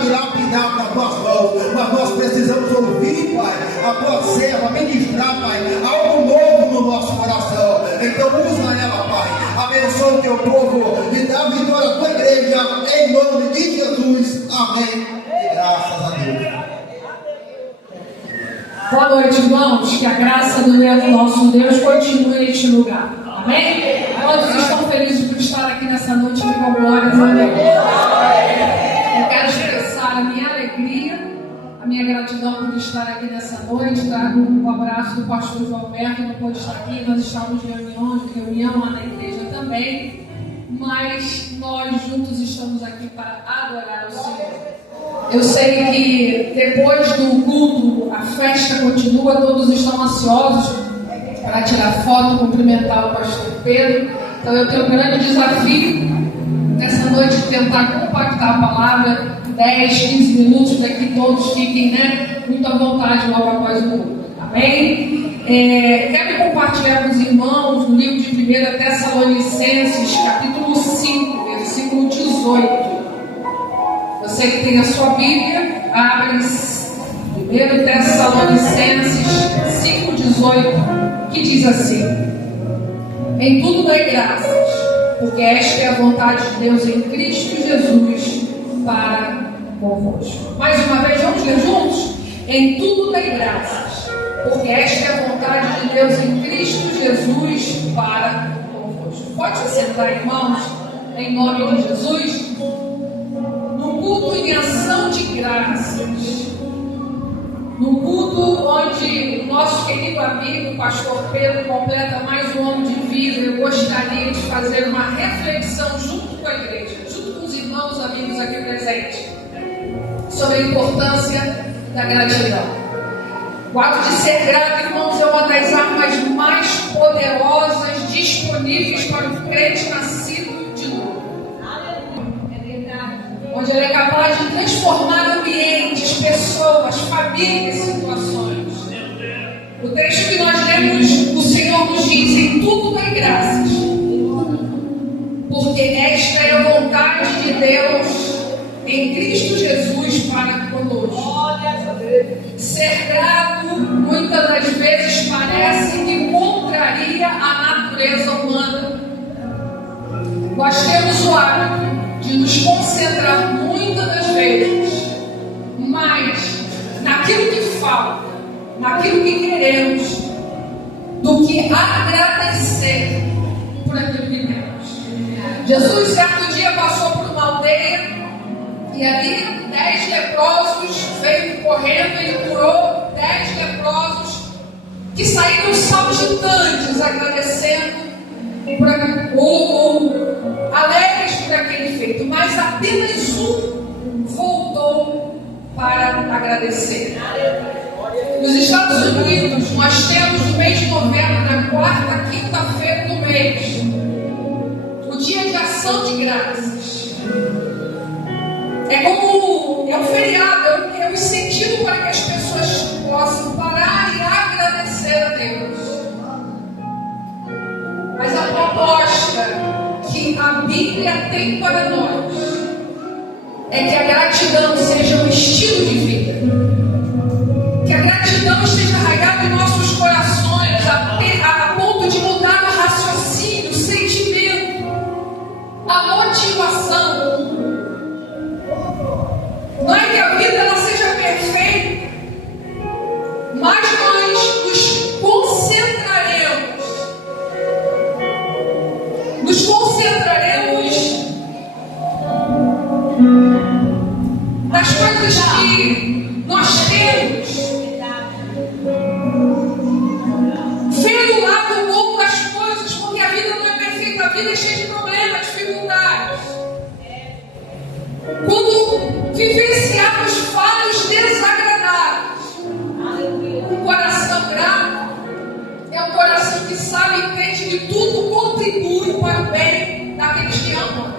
dilapidado nas tuas mãos, mas nós precisamos ouvir, Pai, a tua serva ministrar, Pai, algo novo no nosso coração. Então usa ela, Pai, abençoa o teu povo e dá vitória à tua igreja, em nome de Jesus, amém, e graças a Deus. Boa noite, irmãos, que a graça do nosso Deus continue neste lugar, amém? Todos estão felizes por estar aqui nessa noite, com glórias a Deus. Eu quero expressar a minha alegria, a minha gratidão por estar aqui nessa noite. Trago um abraço do pastor João Alberto, que não pôde estar aqui. Nós estávamos em reunião lá na igreja também, mas nós juntos estamos aqui para adorar o Senhor. Eu sei que depois do culto a festa continua, todos estão ansiosos para tirar foto, cumprimentar o pastor Pedro. Então eu tenho um grande desafio nessa noite de tentar compactar a palavra 10, 15 minutos para que todos fiquem muito à vontade logo após o culto. Amém? Quero compartilhar com os irmãos no livro de 1 Tessalonicenses, capítulo 5, versículo 18. Você que tem a sua Bíblia, abre 1 Tessalonicenses 5,18, que diz assim: em tudo dai graças, porque esta é a vontade de Deus em Cristo Jesus para convosco. Mais uma vez, vamos ler juntos? Em tudo dai graças, porque esta é a vontade de Deus em Cristo Jesus para convosco. Pode se sentar, irmãos, em nome de Jesus. No culto em ação de graças, no culto onde o nosso querido amigo, pastor Pedro, completa mais um ano de vida, eu gostaria de fazer uma reflexão junto com a igreja, junto com os irmãos amigos aqui presentes, sobre a importância da gratidão. O ato de ser grato, irmãos, é uma das armas mais poderosas disponíveis para o crente nascido de novo. Onde ele é capaz de transformar ambientes, pessoas, famílias e situações. O texto que nós lemos, o Senhor nos diz: em tudo dai graças, porque esta é a vontade de Deus em Cristo Jesus para conosco. Ser grato muitas das vezes parece que contraria a natureza humana. Nós temos o hábito de nos concentrar muitas das vezes mais naquilo que falta, naquilo que queremos, do que agradecer por aquilo que temos. Jesus certo dia passou por uma aldeia e ali 10 leprosos veio correndo, ele curou 10 leprosos que saíram saltitantes agradecendo ou alegres por aquele feito, mas apenas um voltou para agradecer. Nos Estados Unidos, nós temos no mês de novembro, na quarta quinta-feira do mês, o Dia de Ação de Graças. É um feriado, é um incentivo para que as pessoas possam parar e agradecer a Deus. Mas a proposta que a Bíblia tem para nós é que a gratidão seja um estilo de vida, que a gratidão esteja arraigada em nossos corações a ponto de mudar o raciocínio, o sentimento, a motivação. Não é que a vida ela seja perfeita, mas nós nos concentraremos nas coisas que nós temos, vendo o lado bom das coisas, porque a vida não é perfeita, a vida é cheia de problemas, dificuldades. Quando vivenciarmos fatos desagradáveis, um coração grato é um coração que sabe e entende que tudo contribui para o bem daqueles que amam.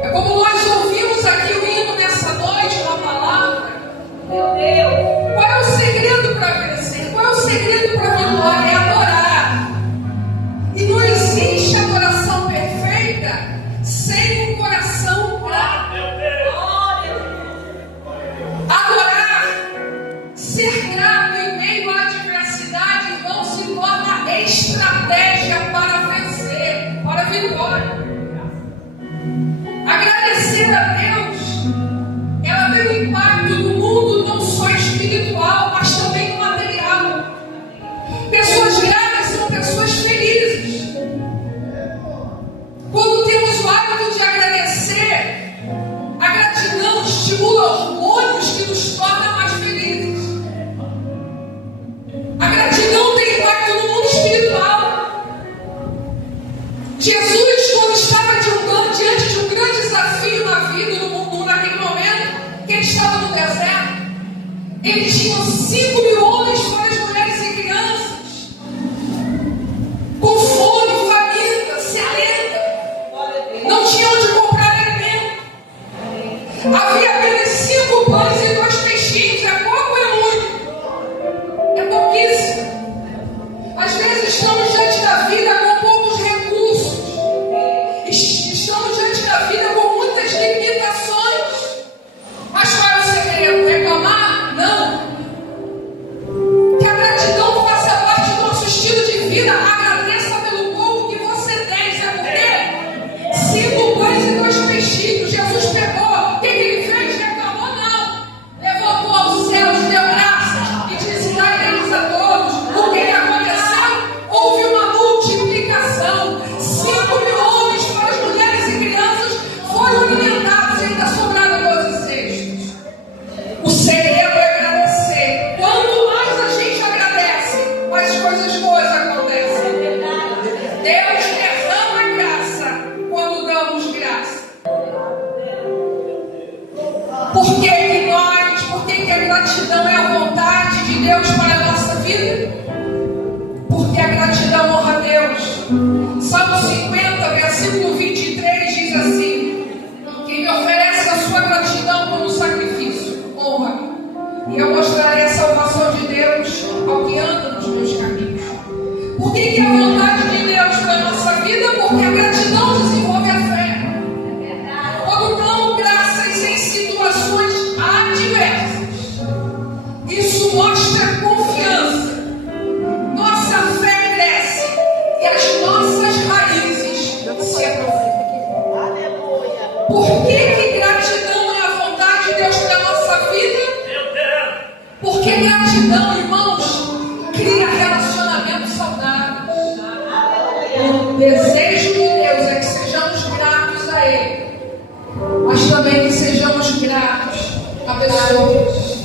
É como nós ouvimos aqui o hino nessa noite, uma palavra. Meu Deus! Qual é o segredo para agradecer? Qual é o segredo para adorar? É adorar. E não existe adoração Eles tinham 5 mil homens, fora mulheres e crianças, com fome, faminta, sedenta, não tinham onde comprar alimento. Havia apenas 5 pães e 2 peixinhos. É pouco ou é muito? É pouquíssimo. Às vezes estamos diante da vida com poucos recursos, estamos diante da vida com muitas limitações. Mas qual é o segredo? Reclamar? Não. Que a gratidão faça parte do nosso estilo de vida. Agradeça pelo pouco que você tem. Sabe por quê? 5 pães e 2 peixinhos. Jesus pegou. O que ele fez? Reclamou? Não. Levantou aos céus, deu graças e disse: dai eles a todos. O que aconteceu? Houve uma multiplicação. 5 mil homens, para as mulheres e crianças, foram alimentados e ainda sobraram 12 cestos. O segredo é agradecer. Quanto mais a gente agradece, mais coisas boas acontecem. Deus derrama graça quando damos graça. Por que a gratidão é a vontade de Deus para a nossa vida? Porque a gratidão honra a Deus. Salmo 50, versículo 23 diz assim: quem me oferece a sua gratidão como sacrifício, honra. E eu mostrarei a salvação de Deus ao que anda nos meus caminhos. Por que é a vontade de Deus para a nossa vida? Porque a gratidão desenvolve a fé. Quando damos graças em situações adversas, isso mostra confiança. Nossa fé cresce e as nossas raízes se aprofundam. Por que gratidão é a vontade de Deus para a nossa vida? Porque gratidão, irmãos, cria relacionamentos saudáveis. O desejo de Deus é que sejamos gratos a Ele, mas também que sejamos gratos a pessoas.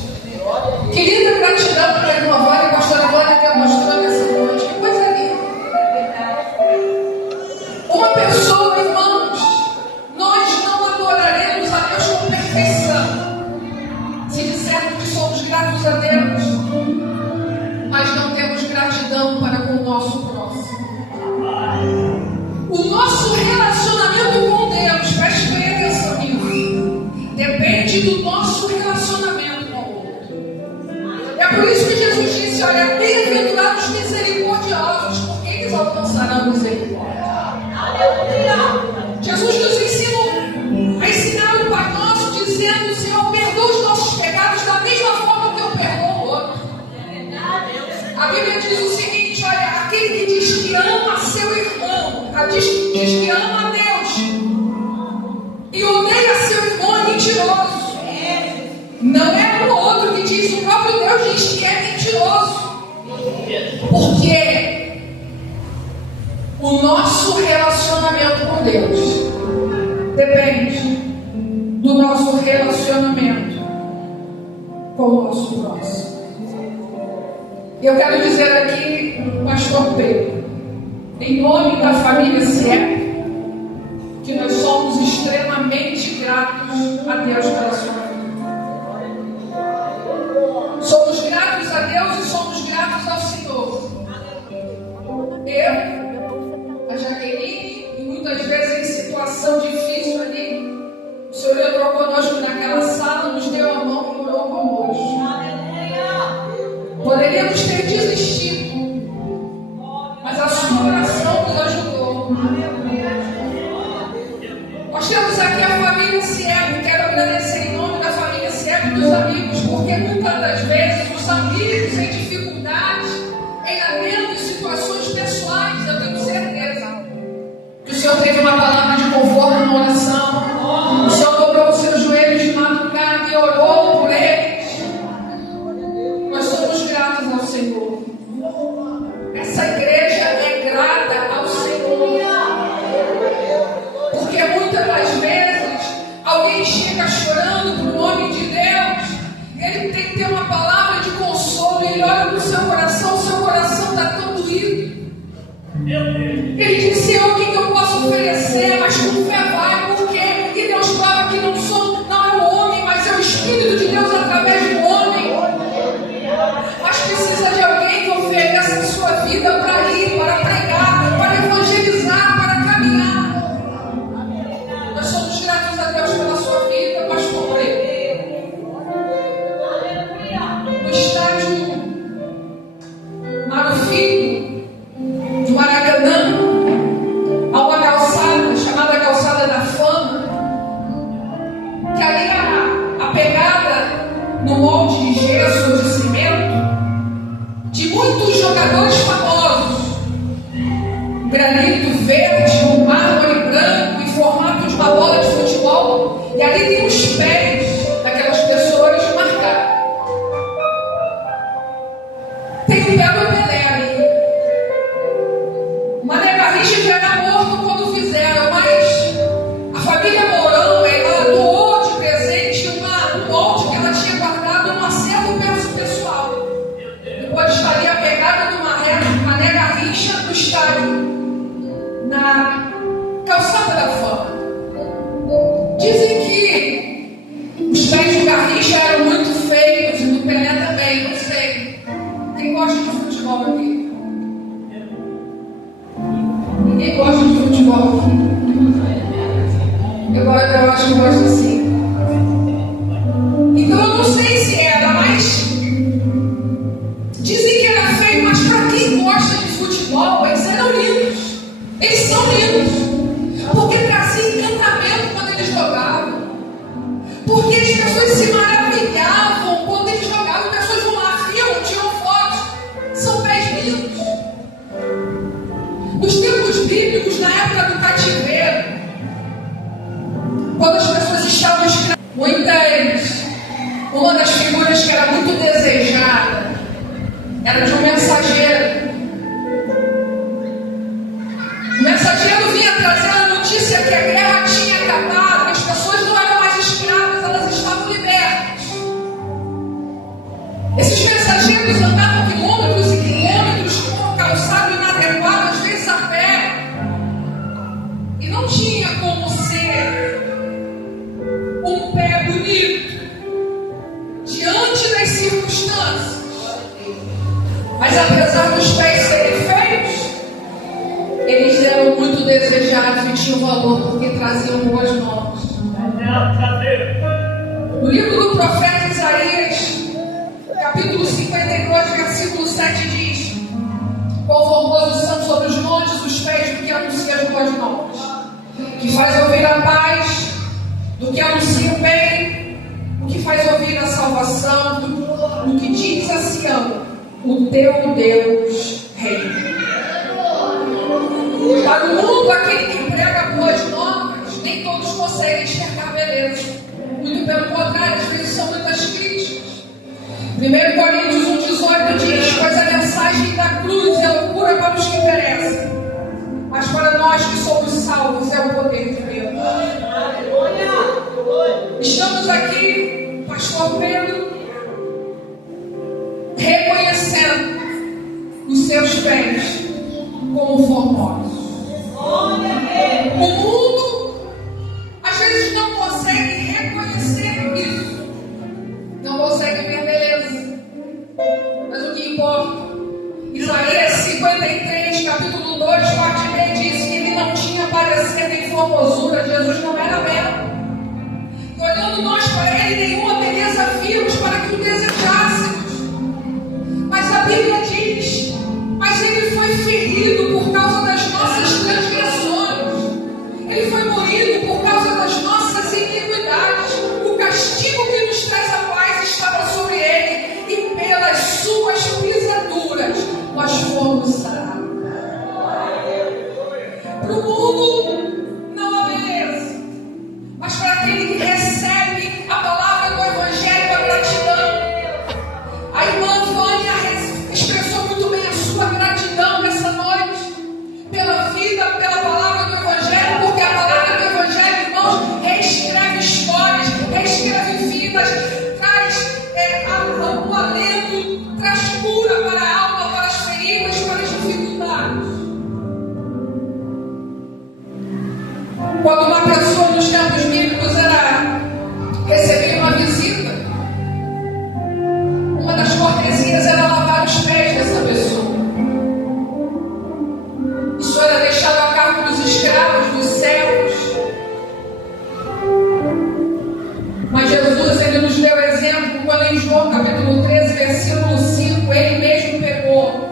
Querida, gratidão para a irmã Vânia, a pastora Vânia está mostrando essa noite. Que coisa linda. Uma pessoa, irmãos, nós não adoraremos a Deus com perfeição se dissermos que somos gratos a Deus, mas não temos gratidão para com o nosso próximo. O nosso relacionamento com Deus, preste bem atenção nisso, depende do nosso relacionamento com o outro. É por isso que Jesus disse: olha, bem-aventurados misericordiosos, porque eles alcançarão misericórdia. Jesus nos ensina a ensinar o Pai Nosso, dizendo: Senhor, perdoa os nossos pecados da mesma forma que eu perdoo o outro. A Bíblia diz o seguinte: olha, aquele que diz que ama seu irmão, diz que ama a Deus e odeia seu irmão, é mentiroso. Não é o outro que diz, o próprio Deus diz que é mentiroso. Porque o nosso relacionamento com Deus depende do nosso relacionamento com o nosso próximo. Eu quero dizer aqui, pastor Pedro, em nome da família CIEP, que nós somos extremamente gratos a Deus pela sua vida. Somos gratos a Deus e somos gratos ao Senhor. Eu, a Jaqueline, e muitas vezes em situação difícil ali, o Senhor entrou conosco naquela sala, nos deu a mão e orou conosco. Poderíamos ter desistido, mas a sua oração nos ajudou. Nós temos aqui a família CIEP. Quero agradecer em nome da família CIEP e dos amigos, porque muitas das vezes os amigos em dificuldades, em lamentos, situações pessoais, eu tenho certeza que o Senhor teve uma palavra de conforto na oração. O Senhor dobrou os seus joelhos de madrugada e orou por eles. Nós somos gratos ao Senhor. Essa igreja é grata ao Senhor, porque muitas das vezes alguém chega chorando por nome de Deus, ele tem que ter uma palavra de consolo, ele olha para o seu coração está tão doído. Ele diz: Senhor, o que eu posso oferecer? Mas com fé vai, por quê? E Deus fala que não é o homem, mas é o Espírito de Deus através do homem. que ali a pegada no molde de gesso ou de cimento de muitos jogadores famosos, granito verde, um mármore branco em formato de uma bola de futebol, e ali tem os pés daquelas pessoas marcados. Tem o pé do Pelé ali. O Mané Garrincha já era morto quando fizeram, mas a família Mourão, ela doou de presente um molde que ela tinha guardado no acervo pessoal. E pode estar ali a pegada do Mané Garrincha do estádio, na calçada da Fama. Dizem que os pés do Garrincha eram muito feios e do Pelé também, não sei. Quem gosta de futebol aqui? Ninguém gosta de futebol aqui. Eu acho que eu gosto assim. Então eu não sei se era, mas dizem que era feio, mas para quem gosta de futebol, eles eram lindos. Eles são lindos, porque trazia encantamento quando eles jogavam, porque as pessoas se maravilhavam quando eles jogavam. Pessoas vão lá, filmam, tiram fotos, são pés lindos. Nos tempos bíblicos, na época do cativeiro, quando as pessoas estavam escravas, uma das figuras que era muito desejada era de um mensageiro. O mensageiro vinha trazer a notícia que a guerra tinha acabado, as pessoas não eram mais escravas, elas estavam libertas. Esses mensageiros andavam quilômetros e quilômetros com um calçado inadequado, às vezes a pé, e não tinha como ser um pé bonito diante das circunstâncias. Mas apesar dos pés serem feios, eles eram muito desejados e tinham valor porque traziam boas novas. No livro do profeta Isaías, capítulo 52, versículo 7 diz: quão formosos são sobre os montes os pés do que anuncia as boas novas, que faz ouvir a paz, do que anuncia o bem, o que faz ouvir a salvação, do que diz a Sião: o teu Deus reina. Para o mundo, aquele que prega boas novas, nem todos conseguem enxergar beleza. Muito pelo contrário, às vezes são muitas críticas. 1 Coríntios 1,18 diz: pois a mensagem da cruz é loucura para os que perecem, mas para nós que somos salvos é o poder de Deus. Estamos aqui, pastor Pedro, reconhecendo os seus pés como formosos. O mundo às vezes não consegue reconhecer isso, não consegue ver beleza, mas o que importa, Isaías 53, capítulo 2, parte B, diz que ele não tinha parecer nem formosura, Jesus não era belo, e olhando nós para ele, nenhuma beleza vimos para que o desejássemos, mas a Bíblia diz: mas ele foi ferido por causa das nossas transgressões, ele foi moído por causa das nossas iniquidades, o castigo que nos traz a paz estava sobre ele, e pelas suas pisaduras nós fomos sarados. Para o mundo não há beleza, mas para aquele que recebe a palavra do Evangelho, a gratidão. A irmã Vânia expressou muito bem a sua gratidão nessa noite, pela vida, pela palavra do Evangelho, porque a palavra do Evangelho, irmãos, reescreve histórias, reescreve vidas, traz o alento, traz cura para a alma, para as feridas, para as dificuldades. Quando uma pessoa nos tempos bíblicos era receber uma visita, uma das cortesias era lavar os pés dessa pessoa. Isso era deixado a cargo dos escravos, dos servos. Mas Jesus, ele nos deu exemplo quando em João capítulo 13, versículo 5, ele mesmo pegou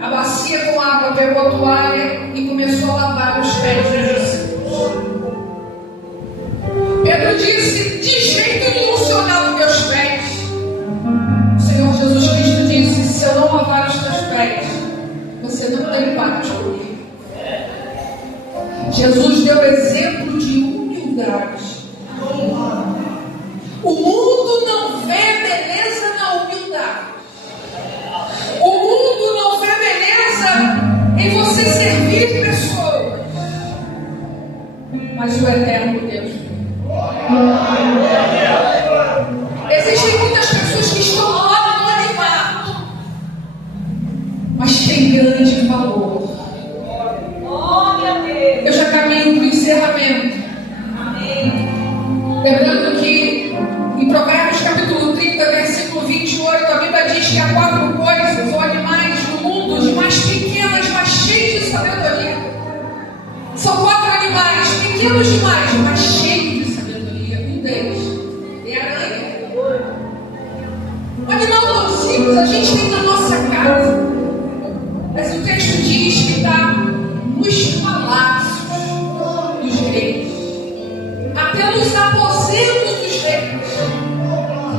a bacia com água, pegou a toalha e começou a lavar os pés dos discípulos. Pedro disse: queridos, a gente tem na nossa casa, mas o texto diz que está nos palácios dos reis, até nos aposentos dos reis.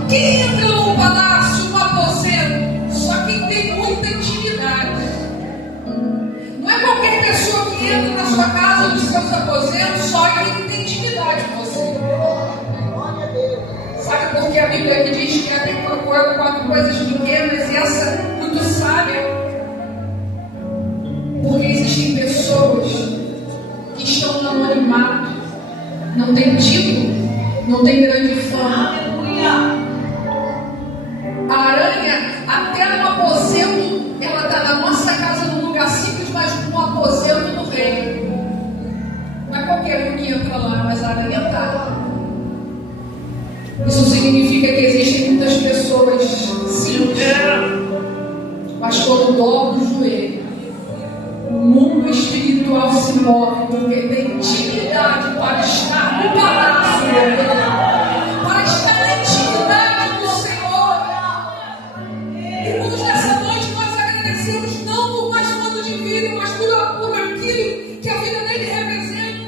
Quem entra num palácio, num aposento? Só quem tem muita intimidade. Não é qualquer pessoa que entra na sua casa, nos seus aposentos, só quem tem intimidade com você. Sabe por que a Bíblia aqui diz que até quatro coisas pequenas e essa muito sábia? Porque existem pessoas que estão no anonimato, não tem título, não tem grande fama. A aranha, até no aposento, ela está na nossa casa, num lugar simples, mas no aposento do rei. Não é qualquer um que entra lá, mas a aranha está. Isso significa que existem muitas pessoas simples, mas quando dobra o joelho, o mundo espiritual se move, porque tem intimidade para estar no palácio, para estar na intimidade do Senhor. Irmãos, nessa noite nós agradecemos não por mais um ano de vida, mas por aquilo que a vida dele representa.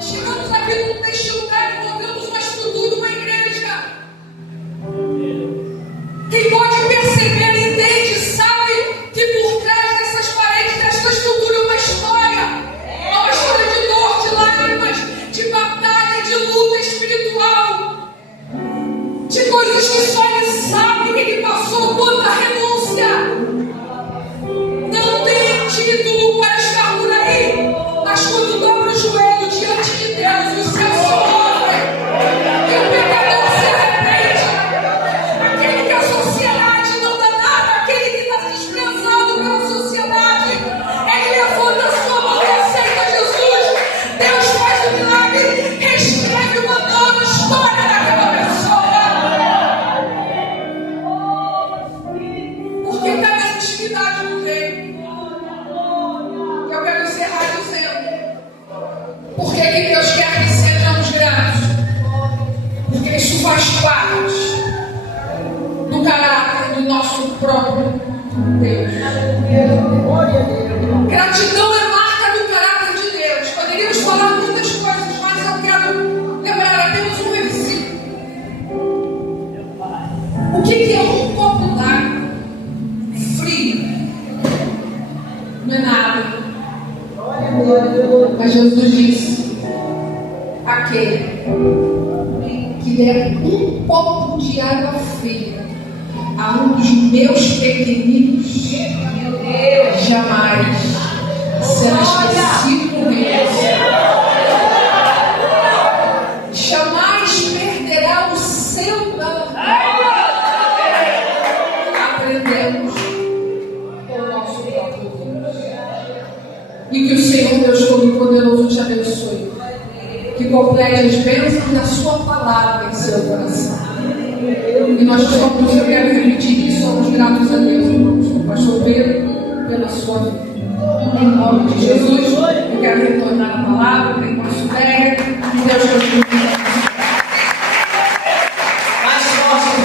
Chegamos aqui neste lugar e encontramos uma estrutura, uma igreja. Quem pode perceber, entende, sabe que por trás dessas paredes, desta estrutura, uma história de dor, de lágrimas, de batalha, de luta espiritual, de coisas que só ele sabe que ele passou, quanta renúncia. Não tem título para estar por aí, mas quando dobra o joelho diante de Deus, o céu sofre e o pecador se arrepende. Aquele que a sociedade não dá nada, aquele que está desprezado pela sociedade, ele levanta a sua mão e aceita Jesus. Deus faz o milagre, reescreve uma nova história daquela pessoa. Porque está na intimidade do rei. Eu quero encerrar dizendo: por que Deus quer que sejamos gratos? Porque isso faz parte do caráter do nosso próprio Deus. Gratidão é marca do caráter de Deus. Poderíamos falar muitas coisas, mas eu quero lembrar apenas um versículo. O que é um copo d'água frio? Não é nada. Mas Jesus disse: aquele que der um copo de água fria a um dos meus pequeninos, jamais será esquecido por eles. Jamais perderá o seu galardão. Aprendemos com o nosso próprio Deus. E que o Senhor Deus Todo-Poderoso te abençoe. Que complete as bênçãos da sua palavra em seu coração. E nós somos, eu quero repetir que somos gratos a Deus, irmãos, o pastor Pedro, pela sua vida. Em nome de Jesus, eu quero retornar a palavra, tem nosso ideia, que Deus te abençoe. Mais forte.